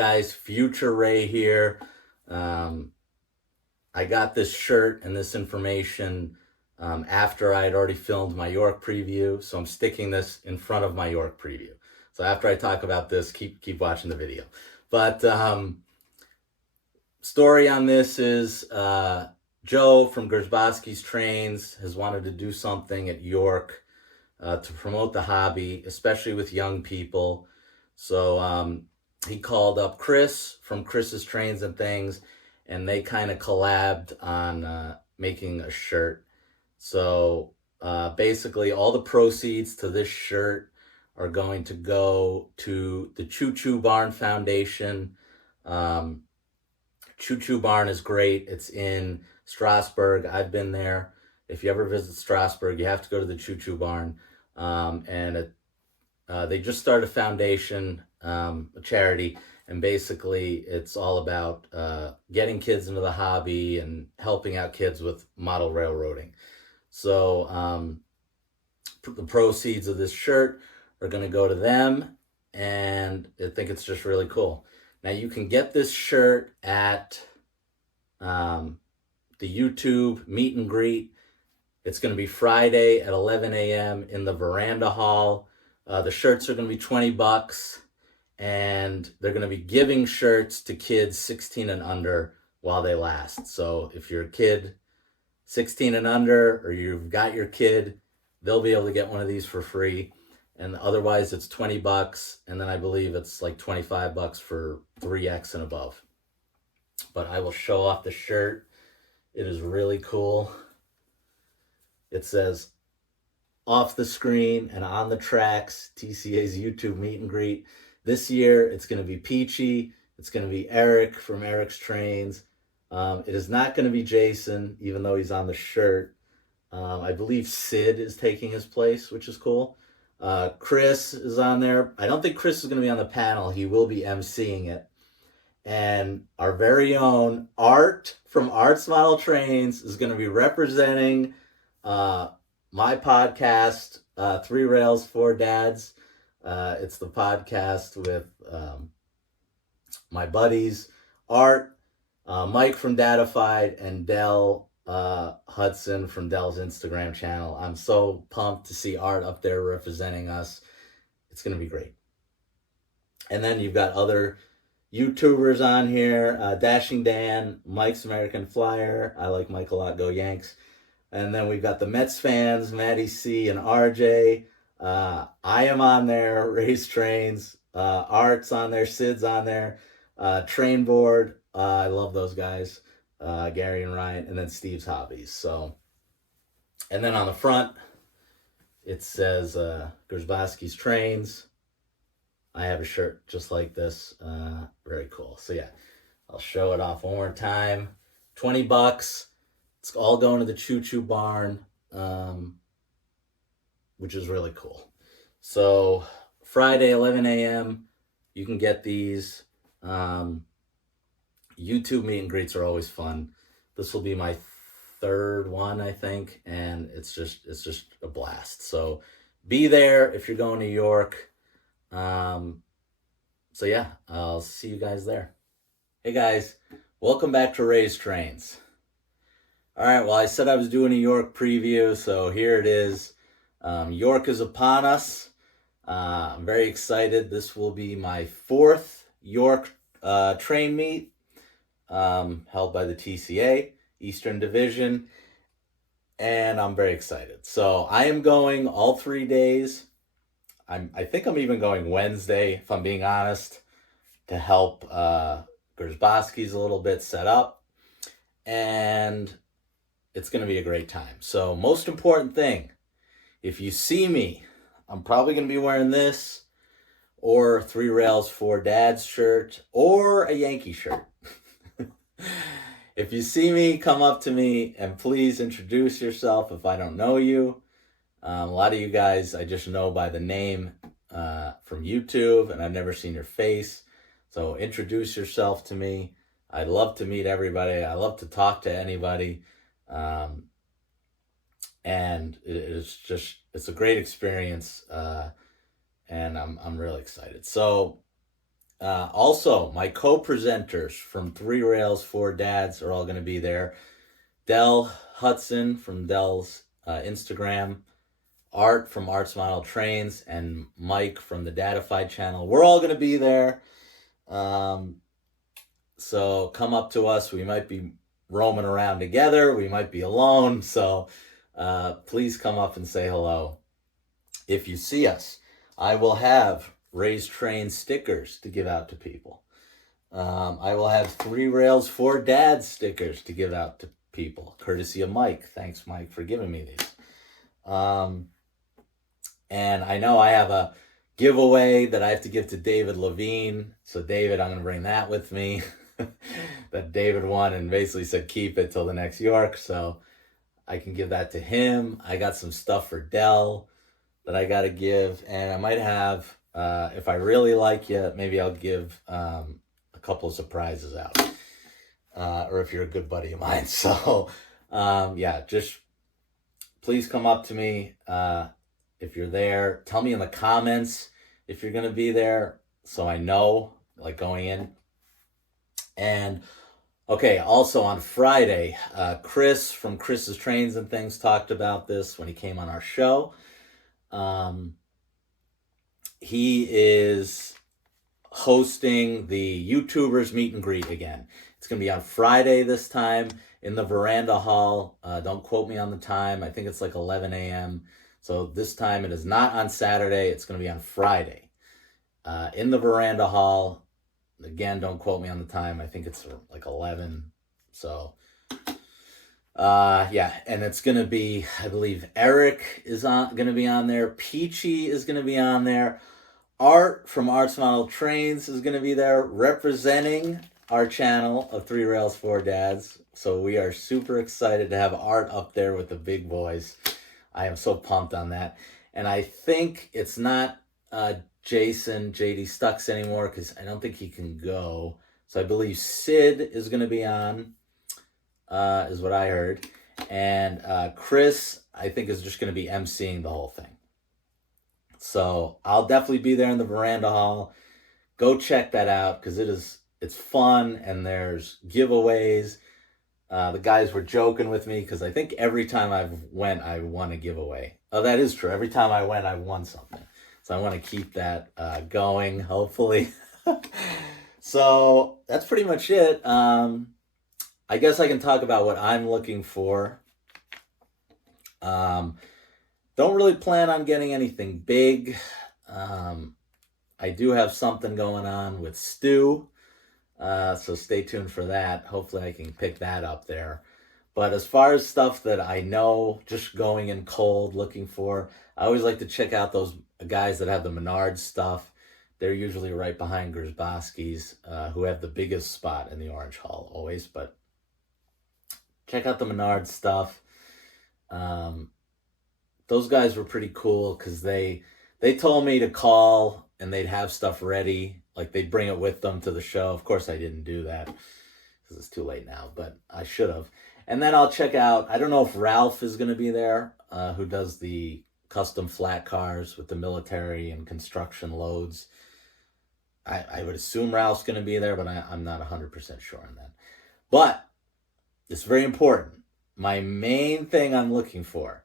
guys, Future Ray here. I got this shirt and this information after I had already filmed my York preview, so I'm sticking this in front of my York preview. So after I talk about this, keep watching the video. But story on this is Joe from Gersbowski's Trains has wanted to do something at York to promote the hobby, especially with young people. So he called up Chris from Chris's Trains and Things, and they kind of collabed on making a shirt. So basically, all the proceeds to this shirt are going to go to the Choo Choo Barn Foundation. Choo Choo Barn is great. It's in Strasbourg. I've been there. If you ever visit Strasbourg, you have to go to the Choo Choo Barn. They just started a foundation, a charity, and basically it's all about getting kids into the hobby and helping out kids with model railroading. So the proceeds of this shirt are going to go to them, and I think it's just really cool. Now you can get this shirt at the YouTube meet and greet. It's going to be Friday at 11 a.m. in the Veranda Hall. The shirts are going to be $20, and they're going to be giving shirts to kids 16 and under while they last. So if you're a kid 16 and under, or you've got your kid, they'll be able to get one of these for free. And otherwise it's $20, and then I believe it's like $25 for 3X and above. But I will show off the shirt. It is really cool. It says, "Off the screen and on the tracks, TCA's YouTube meet and greet." This year, it's going to be Peachy. It's going to be Eric from Eric's Trains. It is not going to be Jason, even though he's on the shirt. I believe Sid is taking his place, which is cool. Chris is on there. I don't think Chris is going to be on the panel. He will be emceeing it. And our very own Art from Art's Model Trains is going to be representing my podcast, Three Rails, Four Dads. It's the podcast with my buddies, Art, Mike from Datified, and Dell Hudson from Dell's Instagram channel. I'm so pumped to see Art up there representing us. It's going to be great. And then you've got other YouTubers on here, Dashing Dan, Mike's American Flyer. I like Mike a lot. Go Yanks. And then we've got the Mets fans, Maddie C and RJ. I am on there, Race Trains. Art's on there, Sid's on there. Train Board. I love those guys. Gary and Ryan, and then Steve's Hobbies. So, and then on the front, it says Gersbowski's Trains. I have a shirt just like this. Very cool. So yeah, I'll show it off one more time. $20. It's all going to the Choo Choo Barn, which is really cool. So Friday, 11 a.m., you can get these. YouTube meet and greets are always fun. This will be my third one, I think, and it's just a blast. So be there if you're going to York. So yeah, I'll see you guys there. Hey guys, welcome back to Ray's Trains. All right, well, I said I was doing a York preview, so here it is. York is upon us. I'm very excited. This will be my fourth York train meet, held by the TCA, Eastern Division, and I'm very excited. So I am going all 3 days. I think I'm even going Wednesday, if I'm being honest, to help Gersbowski's a little bit set up, and it's going to be a great time. So most important thing, if you see me, I'm probably going to be wearing this, or Three Rails, Four Dads shirt, or a Yankee shirt. If you see me, come up to me and please introduce yourself if I don't know you. A lot of you guys I just know by the name from YouTube, and I've never seen your face. So introduce yourself to me. I'd love to meet everybody. I love to talk to anybody. And it's a great experience. And I'm really excited. So Also, my co-presenters from Three Rails, Four Dads are all going to be there. Dell Hudson from Dell's Instagram, Art from Arts Model Trains, and Mike from the Datified channel. We're all going to be there. So come up to us. We might be roaming around together. We might be alone. So please come up and say hello. If you see us, I will have Raised Train stickers to give out to people. I will have Three Rails, Four Dads stickers to give out to people, courtesy of Mike. Thanks, Mike, for giving me these. And I know I have a giveaway that I have to give to David Levine. So David, I'm going to bring that with me. That David won and basically said keep it till the next York. So I can give that to him. I got some stuff for Dell that I got to give. And I might have, if I really like you, maybe I'll give a couple of surprises out. Or if you're a good buddy of mine. So yeah, just please come up to me if you're there. Tell me in the comments if you're going to be there so I know, like, going in. And okay, also on Friday, Chris from Chris's Trains and Things talked about this when he came on our show. He is hosting the YouTubers meet and greet again. It's going to be on Friday this time in the Veranda Hall. Don't quote me on the time. I think it's like 11 a.m. So this time it is not on Saturday. It's going to be on Friday in the Veranda Hall. Again, don't quote me on the time. I think it's like 11. So yeah, and it's going to be, I believe Eric is going to be on there. Peachy is going to be on there. Art from Arts Model Trains is going to be there representing our channel of Three Rails, Four Dads. So we are super excited to have Art up there with the big boys. I am so pumped on that. And I think it's not Jason JD Stux anymore because I don't think he can go. So I believe Sid is going to be on, is what I heard. And Chris, I think, is just going to be emceeing the whole thing. So I'll definitely be there in the Veranda Hall. Go check that out because it's fun and there's giveaways. The guys were joking with me because I think every time I won a giveaway. Oh, that is true. Every time I went, I won something. So I want to keep that going, hopefully. So that's pretty much it. I guess I can talk about what I'm looking for. Don't really plan on getting anything big. I do have something going on with Stu. So stay tuned for that. Hopefully I can pick that up there. But as far as stuff that I know, just going in cold, looking for, I always like to check out those guys that have the Menards stuff. They're usually right behind Gersbowski's, who have the biggest spot in the Orange Hall always. But check out the Menards stuff. Those guys were pretty cool because they told me to call and they'd have stuff ready. Like they'd bring it with them to the show. Of course I didn't do that because it's too late now, but I should have. And then I'll check out, I don't know if Ralph is going to be there, who does the custom flat cars with the military and construction loads. I would assume Ralph's going to be there, but I'm not 100% sure on that. But it's very important. My main thing I'm looking for,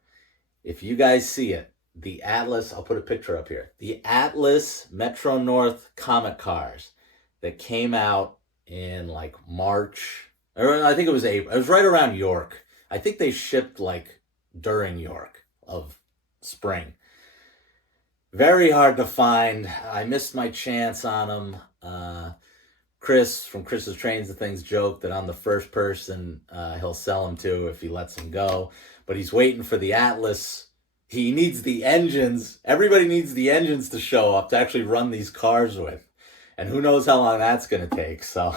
if you guys see it, the Atlas, I'll put a picture up here. The Atlas Metro North Comet cars that came out in like March, or I think it was April. It was right around York. I think they shipped like during York of spring. Very hard to find. I missed my chance on them. Chris from Chris's Trains and Things joked that I'm the first person he'll sell them to if he lets them go. But he's waiting for the Atlas. He needs the engines. Everybody needs the engines to show up to actually run these cars with. And who knows how long that's going to take. So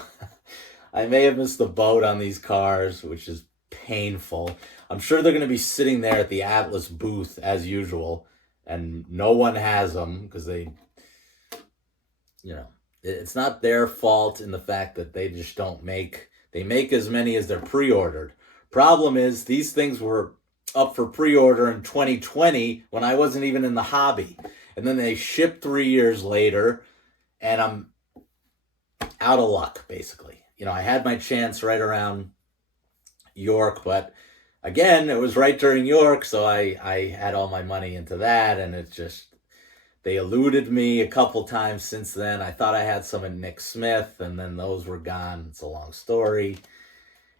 I may have missed the boat on these cars, which is painful. I'm sure they're going to be sitting there at the Atlas booth as usual. And no one has them because they, it's not their fault in the fact that they just don't make, they make as many as they're pre-ordered. Problem is, these things were up for pre-order in 2020 when I wasn't even in the hobby. And then they shipped 3 years later, and I'm out of luck, basically. You know, I had my chance right around York, but again, it was right during York, so I had all my money into that, and it just, they eluded me a couple times since then. I thought I had some at Nick Smith, and then those were gone. It's a long story.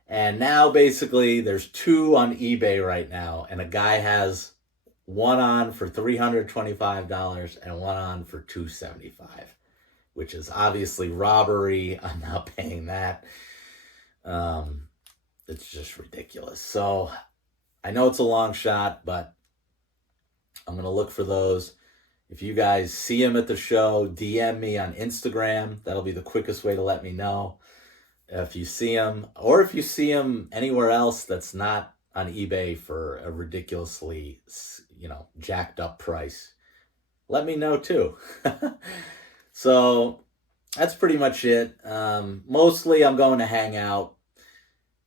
And now basically there's two on eBay right now, and a guy has one on for $325 and one on for $275, which is obviously robbery. I'm not paying that. It's just ridiculous. So I know it's a long shot, but I'm going to look for those. If you guys see him at the show, DM me on Instagram. That'll be the quickest way to let me know. If you see him, or if you see him anywhere else that's not on eBay for a ridiculously, jacked up price, let me know too. So that's pretty much it. Mostly I'm going to hang out.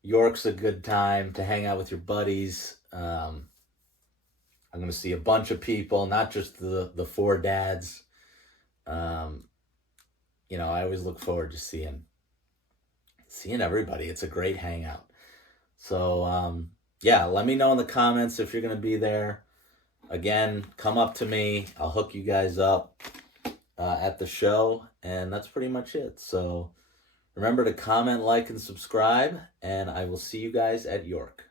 York's a good time to hang out with your buddies. I'm going to see a bunch of people, not just the four dads. I always look forward to seeing everybody. It's a great hangout. So, let me know in the comments if you're going to be there. Again, come up to me. I'll hook you guys up at the show. And that's pretty much it. So remember to comment, like, and subscribe. And I will see you guys at York.